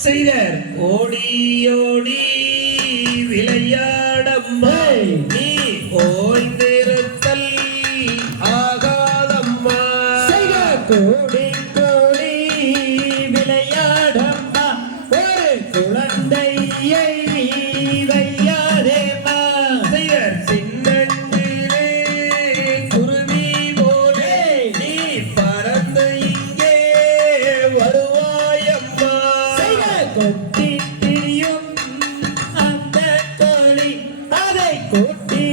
செய்தர். ஓடி ஓடி. கொட்டி திரியும் அந்த கோழி அதை கொட்டி